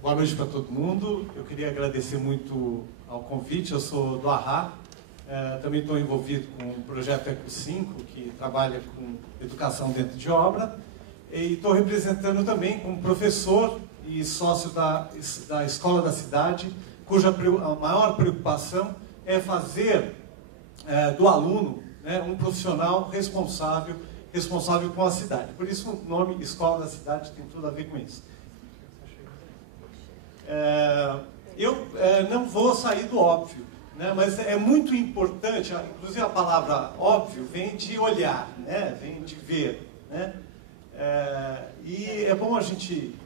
Boa noite para todo mundo. Eu queria agradecer muito ao convite. Eu sou do AHA. Também estou envolvido com o projeto Eco 5, que trabalha com educação dentro de obra. E estou representando também como professor e sócio da Escola da Cidade, cuja a maior preocupação é fazer do aluno, né, um profissional responsável com a cidade. Por isso o nome Escola da Cidade tem tudo a ver com isso. Eu não vou sair do óbvio, né, mas é muito importante, inclusive a palavra óbvio vem de olhar, né, vem de ver, né, e é bom a gente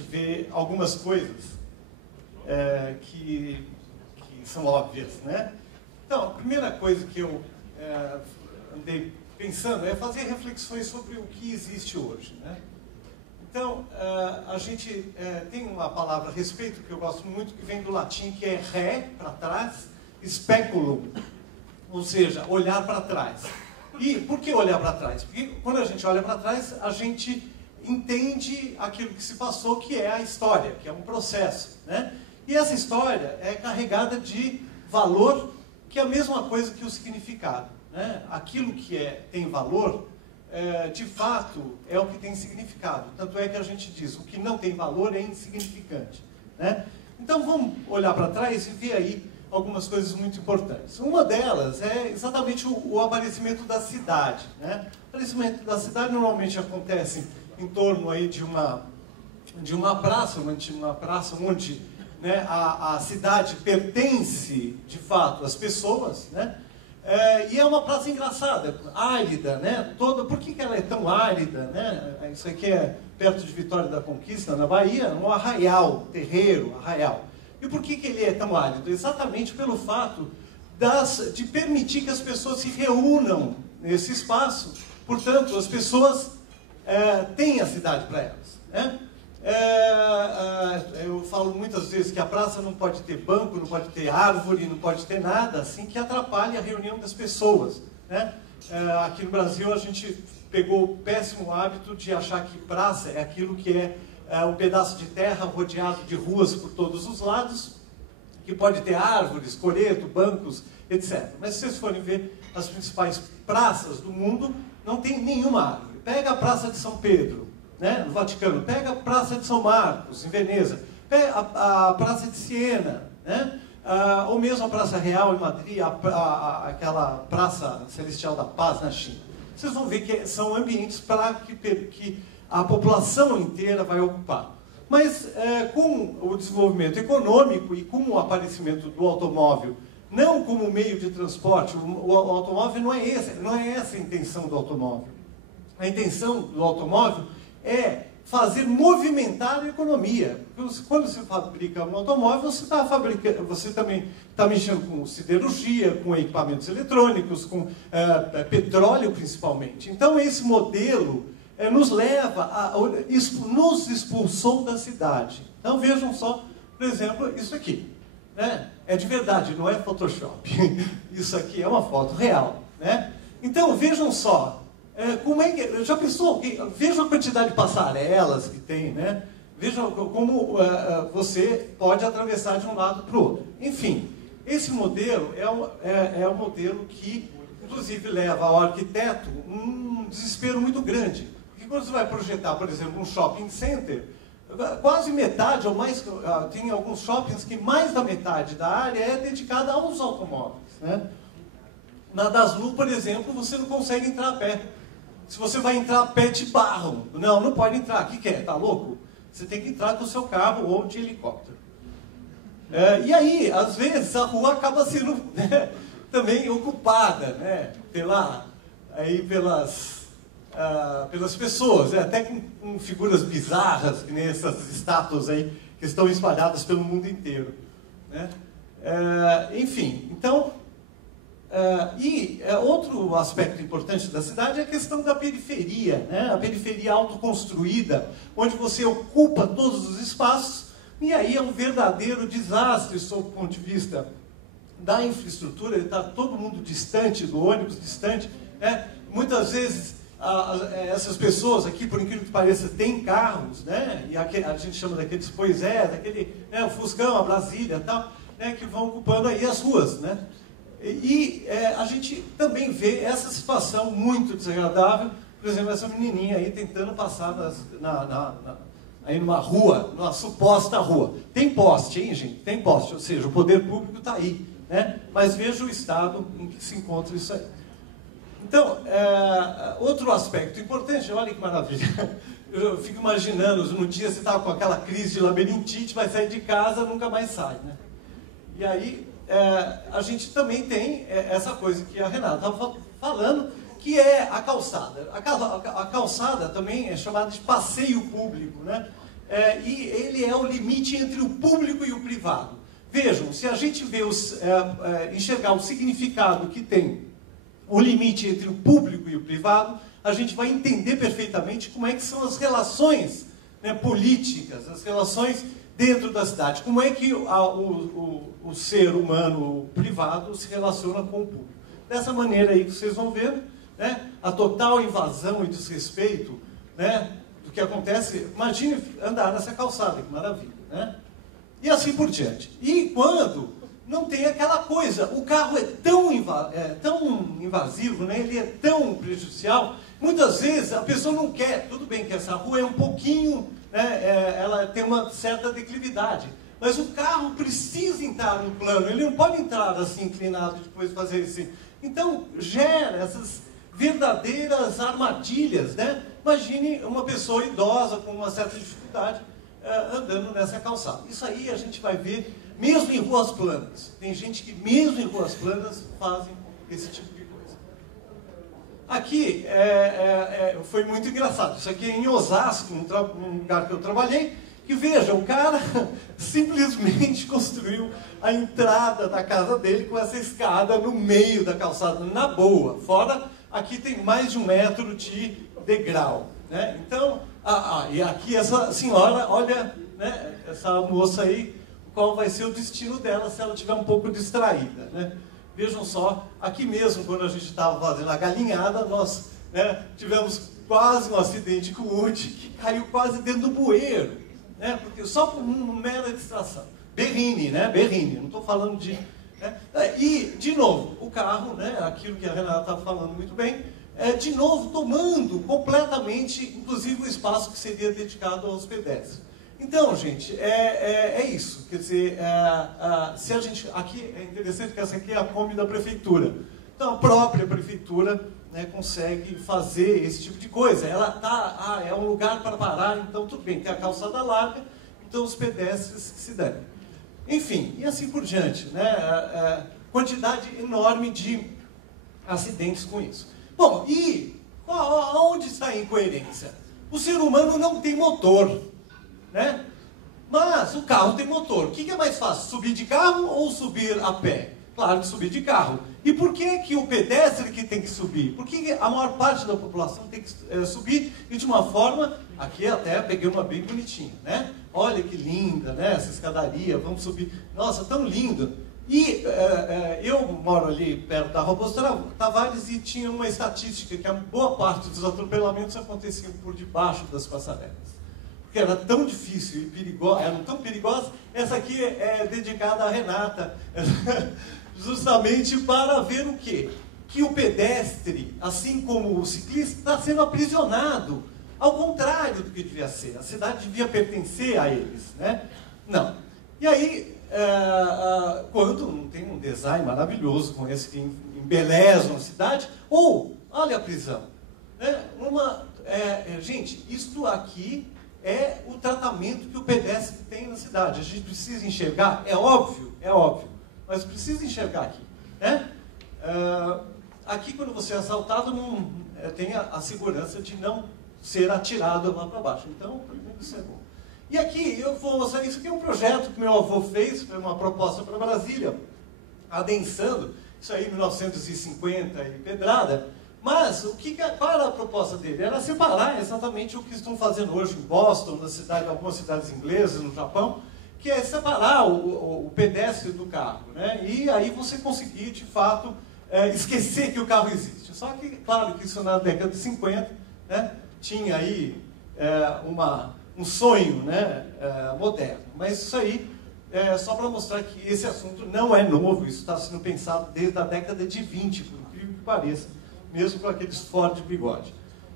ver algumas coisas que são óbvias, né? Então, a primeira coisa que eu andei pensando é fazer reflexões sobre o que existe hoje, né? Então, a gente tem uma palavra a respeito que eu gosto muito, que vem do latim, que é re, para trás, speculum, ou seja, olhar para trás. E por que olhar para trás? Porque quando a gente olha para trás, a gente entende aquilo que se passou, que é a história, que é um processo, né? E essa história é carregada de valor, que é a mesma coisa que o significado, né? Aquilo que tem valor, de fato, é o que tem significado. Tanto é que a gente diz, o que não tem valor é insignificante, né? Então vamos olhar para trás e ver aí algumas coisas muito importantes. Uma delas é exatamente o aparecimento da cidade, né? O aparecimento da cidade normalmente acontece em torno aí de uma praça, uma praça onde, né, a cidade pertence, de fato, às pessoas, né? E é uma praça engraçada, árida, né? Por que ela é tão árida, né? Isso aqui é perto de Vitória da Conquista, na Bahia, um arraial, terreiro, arraial. E por que ele é tão árido? Exatamente pelo fato de permitir que as pessoas se reúnam nesse espaço. Portanto, as pessoas têm a cidade para elas, né? Eu falo muitas vezes que a praça não pode ter banco, não pode ter árvore, não pode ter nada assim que atrapalhe a reunião das pessoas, né? Aqui no Brasil a gente pegou o péssimo hábito de achar que praça é aquilo que é um pedaço de terra rodeado de ruas por todos os lados, que pode ter árvores, coreto, bancos, etc. Mas se vocês forem ver as principais praças do mundo, não tem nenhuma árvore. Pega a Praça de São Pedro, né, no Vaticano, pega a Praça de São Marcos, em Veneza, pega a Praça de Siena, né, ou mesmo a Praça Real em Madrid, aquela Praça Celestial da Paz na China. Vocês vão ver que são ambientes para que a população inteira vai ocupar. Mas com o desenvolvimento econômico e com o aparecimento do automóvel, não como meio de transporte, o automóvel não é essa a intenção do automóvel. A intenção do automóvel é fazer movimentar a economia. Quando se fabrica um automóvel, você também está mexendo com siderurgia, com equipamentos eletrônicos, com petróleo principalmente. Então esse modelo nos expulsou da cidade. Então vejam só, por exemplo, isso aqui, né? É de verdade, não é Photoshop. Isso aqui é uma foto real, né? Então vejam só, como é que, já pensou? Vejam a quantidade de passarelas que tem, né? Vejam como você pode atravessar de um lado para o outro. Enfim, esse modelo é um modelo que, inclusive, leva ao arquiteto um desespero muito grande. Porque quando você vai projetar, por exemplo, um shopping center, quase metade ou mais, tem alguns shoppings que mais da metade da área é dedicada aos automóveis, né? Na Daslu, por exemplo, você não consegue entrar a pé. Se você vai entrar a pé, te barram. Não pode entrar. O que é? Tá louco? Você tem que entrar com o seu carro ou de helicóptero. E aí, às vezes, a rua acaba sendo, né, também ocupada, né, pelas pessoas, até com figuras bizarras, que nem essas estátuas aí que estão espalhadas pelo mundo inteiro, né? Enfim, então, outro aspecto importante da cidade é a questão da periferia, né? A periferia autoconstruída, onde você ocupa todos os espaços, e aí é um verdadeiro desastre sob o ponto de vista da infraestrutura. Está todo mundo distante do ônibus, distante, né? Muitas vezes essas pessoas aqui, por incrível que pareça, têm carros, né? E a gente chama daqueles, pois é, daquele, né, o Fuscão, a Brasília e tal, né, que vão ocupando aí as ruas, né? A gente também vê essa situação muito desagradável, por exemplo, essa menininha aí tentando passar aí numa rua, numa suposta rua. Tem poste, hein, gente? Tem poste, ou seja, o poder público está aí, né? Mas veja o estado em que se encontra isso aí. Então, outro aspecto importante, olha que maravilha. Eu fico imaginando, no dia você estava com aquela crise de labirintite, vai sair de casa, nunca mais sai, né? E aí, a gente também tem essa coisa que a Renata estava falando, que é a calçada. A calçada também é chamada de passeio público, né? E ele é o limite entre o público e o privado. Vejam, se a gente vê enxergar o significado que tem o limite entre o público e o privado, a gente vai entender perfeitamente como é que são as relações, né, políticas, as relações dentro da cidade. Como é que o ser humano privado se relaciona com o público. Dessa maneira aí que vocês vão ver, né, a total invasão e desrespeito, né, do que acontece. Imagine andar nessa calçada, que maravilha, né? E assim por diante. E quando não tem aquela coisa, o carro é tão invasivo, né, ele é tão prejudicial, muitas vezes a pessoa não quer, tudo bem que essa rua é um pouquinho, né, ela tem uma certa declividade, mas o carro precisa entrar no plano, ele não pode entrar assim inclinado e depois fazer assim. Então gera essas verdadeiras armadilhas, né? Imagine uma pessoa idosa com uma certa dificuldade andando nessa calçada. Isso aí a gente vai ver mesmo em ruas planas. Tem gente que mesmo em ruas planas fazem esse tipo de coisa. Aqui foi muito engraçado. Isso aqui é em Osasco, num lugar que eu trabalhei, que veja, o cara simplesmente construiu a entrada da casa dele com essa escada no meio da calçada, na boa. Fora, aqui tem mais de 1 metro de degrau, né? Então, e aqui essa senhora, olha, né, essa moça aí, qual vai ser o destino dela se ela estiver um pouco distraída, né? Vejam só, aqui mesmo, quando a gente estava fazendo a galinhada, nós, né, tivemos quase um acidente com o Woody, que caiu quase dentro do bueiro, né, porque só por uma mera distração. Berrine, né? Berrine, não estou falando de... Né? E, de novo, o carro, né, aquilo que a Renata estava falando muito bem, de novo tomando completamente, inclusive, o espaço que seria dedicado aos pedestres. Então, gente, é isso. Quer dizer, se a gente... Aqui é interessante que essa aqui é a Kombi da prefeitura. Então, a própria prefeitura, né, consegue fazer esse tipo de coisa. Ela tá... é um lugar para parar, então tudo bem, tem a calçada larga, então os pedestres se devem. Enfim, e assim por diante, né? Quantidade enorme de acidentes com isso. Bom, e onde está a incoerência? O ser humano não tem motor, né? Mas o carro tem motor. O que é mais fácil, subir de carro ou subir a pé? Claro que subir de carro. E por que o pedestre que tem que subir? Por que a maior parte da população tem que subir e de uma forma... Aqui até peguei uma bem bonitinha, né? Olha que linda, né? Essa escadaria, vamos subir. Nossa, tão lindo. E eu moro ali perto da Raposo Tavares e tinha uma estatística que a boa parte dos atropelamentos aconteciam por debaixo das passarelas. Porque era tão difícil e perigosa, eram tão perigosas. Essa aqui é dedicada à Renata, justamente para ver o quê? Que o pedestre, assim como o ciclista, está sendo aprisionado. Ao contrário do que devia ser. A cidade devia pertencer a eles, né? Não. E aí, quando não tem um design maravilhoso com esse que embeleza uma cidade, ou, olha a prisão. Né? Gente, isto aqui é o tratamento que o pedestre tem na cidade. A gente precisa enxergar, é óbvio, mas precisa enxergar aqui. Né? Aqui, quando você é assaltado, tem a segurança de não ser atirado lá para baixo. Então, primeiro isso é bom. E aqui, eu vou mostrar isso aqui é um projeto que meu avô fez, foi uma proposta para Brasília, adensando, isso aí em 1950 e pedrada, mas qual era a proposta dele? Era separar exatamente o que estão fazendo hoje em Boston, algumas cidades inglesas, no Japão, que é separar o pedestre do carro, né? E aí você conseguir, de fato, esquecer que o carro existe. Só que, claro, que isso na década de 50, né, tinha aí um sonho, né, moderno. Mas isso aí é só para mostrar que esse assunto não é novo, isso está sendo pensado desde a década de 20, por incrível que pareça, mesmo com aqueles Ford de bigode.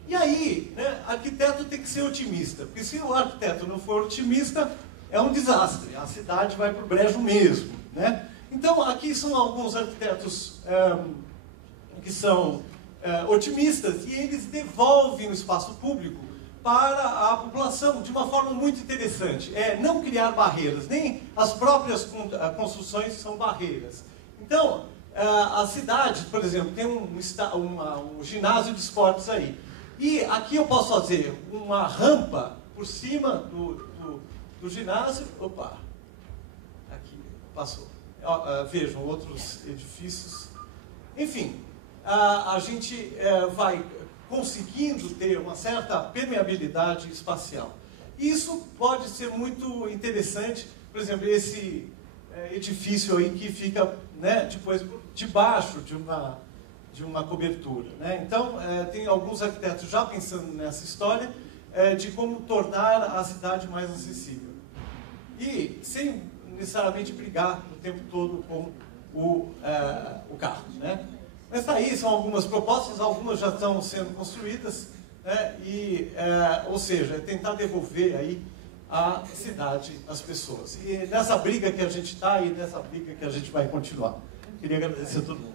E aí, né, arquiteto tem que ser otimista, porque se o arquiteto não for otimista, é um desastre, a cidade vai para o brejo mesmo, né? Então, aqui são alguns arquitetos que são otimistas e eles devolvem o espaço público para a população de uma forma muito interessante. Não criar barreiras, nem as próprias construções são barreiras. Então, a cidade, por exemplo, tem um ginásio de esportes aí. E aqui eu posso fazer uma rampa por cima do ginásio. Opa! Aqui, passou. Vejam, outros edifícios. Enfim, a gente vai conseguindo ter uma certa permeabilidade espacial. Isso pode ser muito interessante, por exemplo, esse edifício aí que fica, né, depois debaixo de uma cobertura, né? Então, tem alguns arquitetos já pensando nessa história de como tornar a cidade mais acessível. E sem necessariamente brigar o tempo todo com o carro, né? Mas aí são algumas propostas, algumas já estão sendo construídas, né? Ou seja, tentar devolver aí a cidade às pessoas. E nessa briga que a gente está e nessa briga que a gente vai continuar. Queria agradecer a todo mundo.